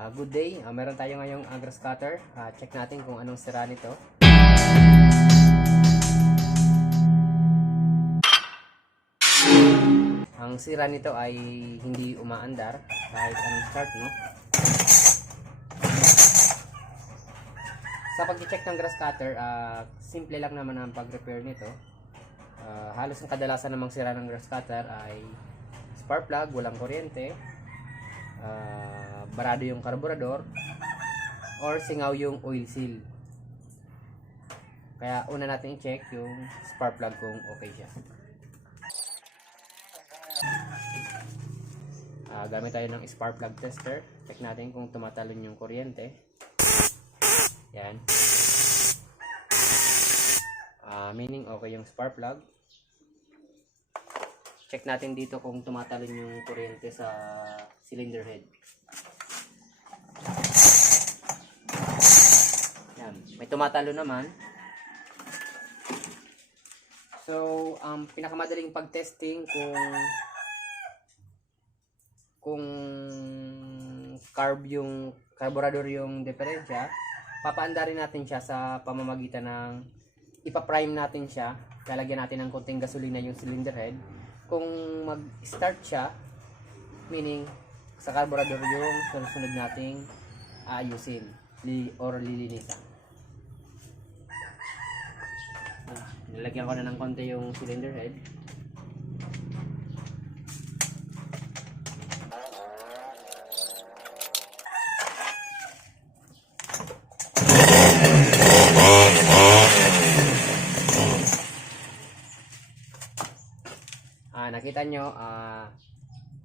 Good day, meron tayo ngayong grass cutter. Check natin kung anong sira nito. Ang sira nito ay hindi umaandar kahit anong start, no? Sa pag-check ng grass cutter, simple lang naman ang pag-repair nito. Halos ang kadalasan namang sira ng grass cutter ay spark plug, walang kuryente, barado yung karburador, or singaw yung oil seal. Kaya una natin i-check yung spark plug kung okay siya. Gamit tayo ng spark plug tester. Check natin kung tumatalon yung kuryente. Yan. Meaning okay yung spark plug. Check natin dito kung tumatalon yung kuryente sa cylinder head. Yan. May tumatalo naman. So, ang pinakamadaling pag-testing kung carburetor yung diferensya, papaandarin natin siya sa pamamagitan ng ipa-prime natin siya, lalagyan natin ng konting gasolina yung cylinder head. Kung mag-start siya, meaning sa carburetor yung sunod nating aayusin or lilinisan. Nilagyan ko na ng konti yung cylinder head. Nakita nyo,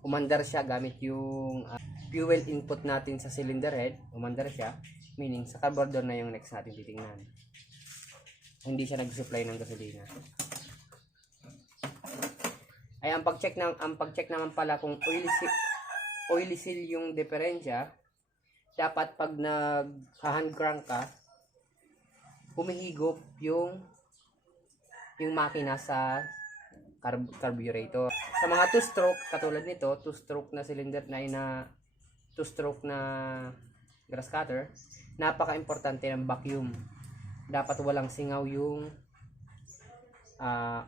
umandar siya gamit yung fuel input natin sa cylinder head. Umandar siya, meaning sa carburetor na yung next natin titingnan. Hindi siya nag-supply ng gasolina. Ay, ang pag-check naman pala kung oily seal yung diferensya, dapat pag nag-hand crank ka, humihigop yung makina sa carburetor. Sa mga 2-stroke katulad nito, 2-stroke na cylinder na 2-stroke na grass cutter, napaka-importante ng vacuum. Dapat walang singaw yung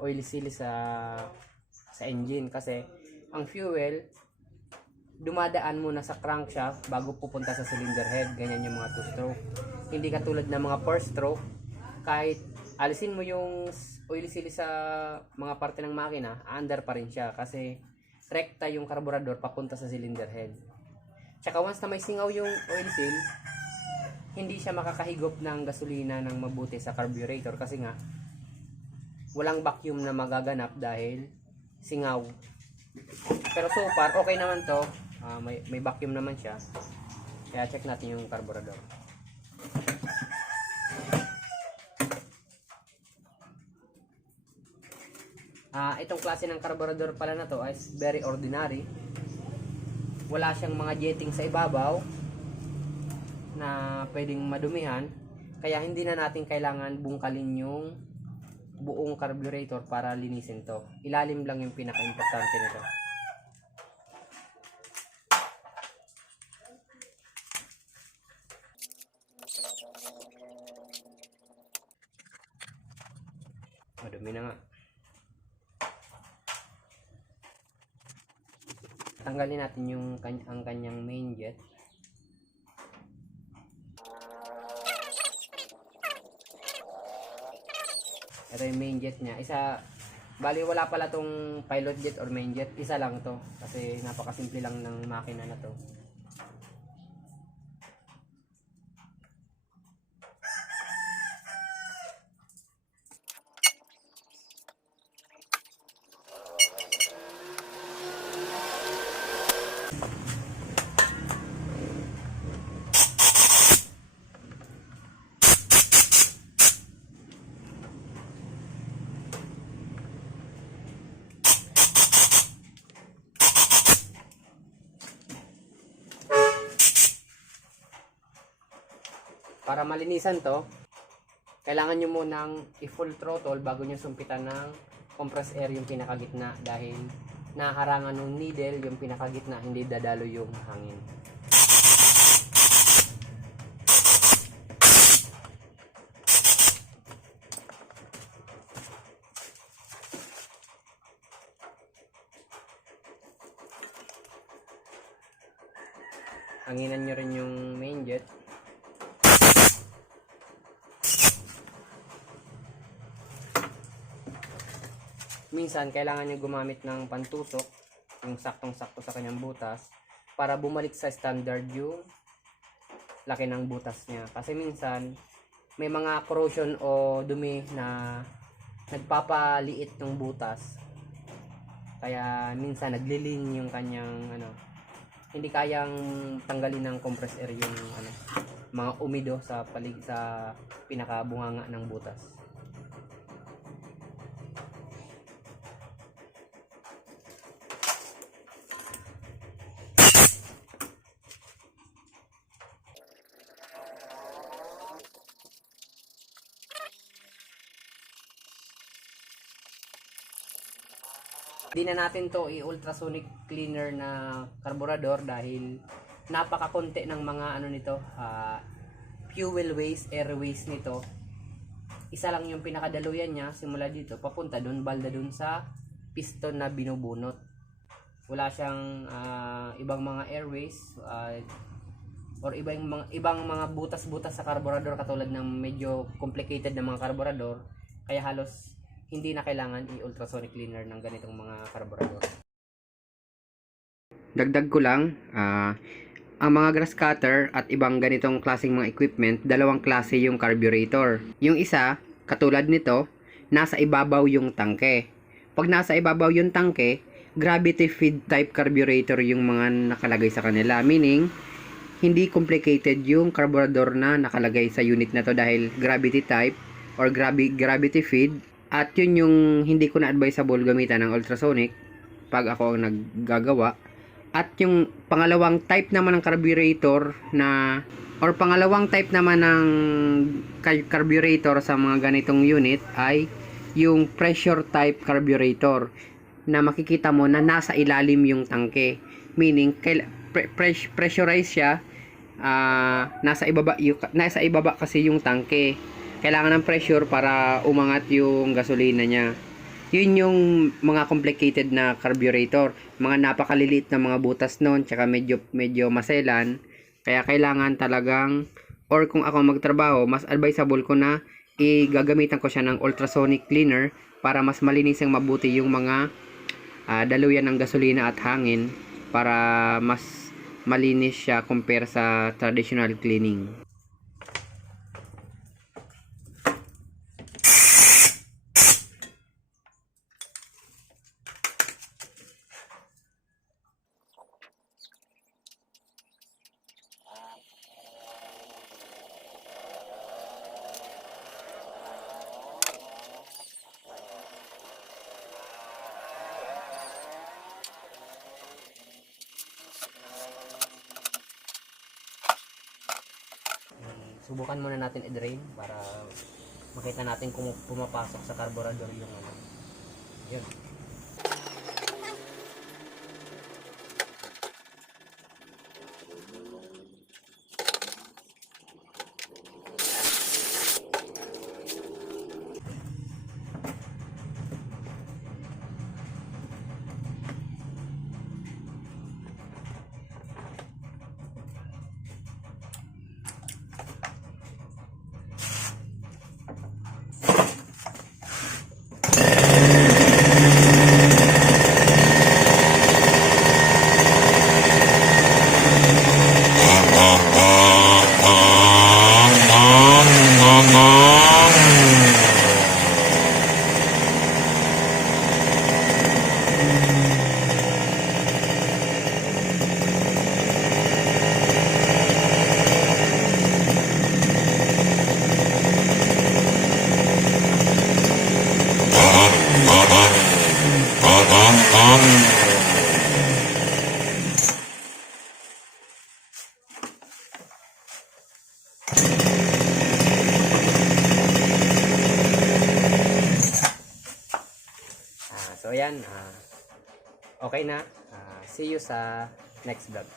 oil seal sa engine, kasi ang fuel dumadaan muna sa crankshaft bago pupunta sa cylinder head. Ganyan yung mga 2-stroke. Hindi katulad ng mga 4-stroke, kahit alisin mo yung oil seal sa mga parte ng makina, aandar pa rin siya kasi rekta yung karburador papunta sa cylinder head. Tsaka once na may singaw yung oil seal, hindi siya makakahigop ng gasolina ng mabuti sa carburetor kasi nga walang vacuum na magaganap dahil singaw. Pero so far okay naman to, may vacuum naman siya. Kaya check natin yung carburador. Itong klase ng carburetor pala na to is very ordinary. Wala siyang mga jetting sa ibabaw na pwedeng madumihan, kaya hindi na natin kailangan bungkalin yung buong carburetor para linisin to. Ilalim lang yung pinaka-importante nito. Madumi na nga. Tanggalin natin ang kanyang main jet. Ito yung main jet niya. Bali wala pala tong pilot jet or main jet. Isa lang to. Kasi napakasimple lang ng makina na to. Para malinisan to, kailangan nyo munang i-full throttle bago nyo sumpitan ng compressed air yung pinakagitna, dahil naharangan ng needle yung pinakagitna, hindi dadalo yung hangin. hanginan nyo rin yung main jet. Minsan kailangan nyo gumamit ng pantusok, yung saktong-sakto sa kanyang butas, para bumalik sa standard yung laki ng butas niya. Kasi minsan may mga corrosion o dumi na nagpapaliit ng butas, kaya minsan naglilin yung kanyang hindi kayang tanggalin ng compressed air yung mga umido sa pinakabunganga ng butas. Hindi na natin to i-ultrasonic cleaner na carburetor dahil napakakonti ng mga nito, fuel waste, air waste nito. Isa lang yung pinakadaluyan niya simula dito papunta doon, balda doon sa piston na binubunot. Wala siyang ibang mga air waste or ibang mga butas-butas sa carburetor katulad ng medyo complicated na mga carburetor, kaya halos hindi na kailangan i-ultrasonic cleaner ng ganitong mga carburetor. Dagdag ko lang, ang mga grass cutter at ibang ganitong klaseng mga equipment, dalawang klase yung carburetor. Yung isa, katulad nito, nasa ibabaw yung tangke. Pag nasa ibabaw yung tangke, gravity feed type carburetor yung mga nakalagay sa kanila. Meaning, hindi complicated yung carburetor na nakalagay sa unit na to dahil gravity type or gravity feed. At yun yung hindi ko na advisable gamitan ng ultrasonic pag ako ang naggagawa. At yung pangalawang type naman ng carburetor pangalawang type naman ng carburetor sa mga ganitong unit ay yung pressure type carburetor na makikita mo na nasa ilalim yung tangke. Meaning, pressurized siya, nasa ibaba kasi yung tangke. Kailangan ng pressure para umangat yung gasolina niya. Yun yung mga complicated na carburetor. Mga napakaliliit na mga butas nun, tsaka medyo maselan. Kaya kailangan talagang, or kung ako magtrabaho, mas advisable ko na igagamitan ko siya ng ultrasonic cleaner para mas malinis ang mabuti yung mga daluyan ng gasolina at hangin, para mas malinis siya compare sa traditional cleaning. Subukan muna natin i-drain para makita natin kung pumapasok sa carburetor yung yun. So ayan, okay na. See you sa next vlog.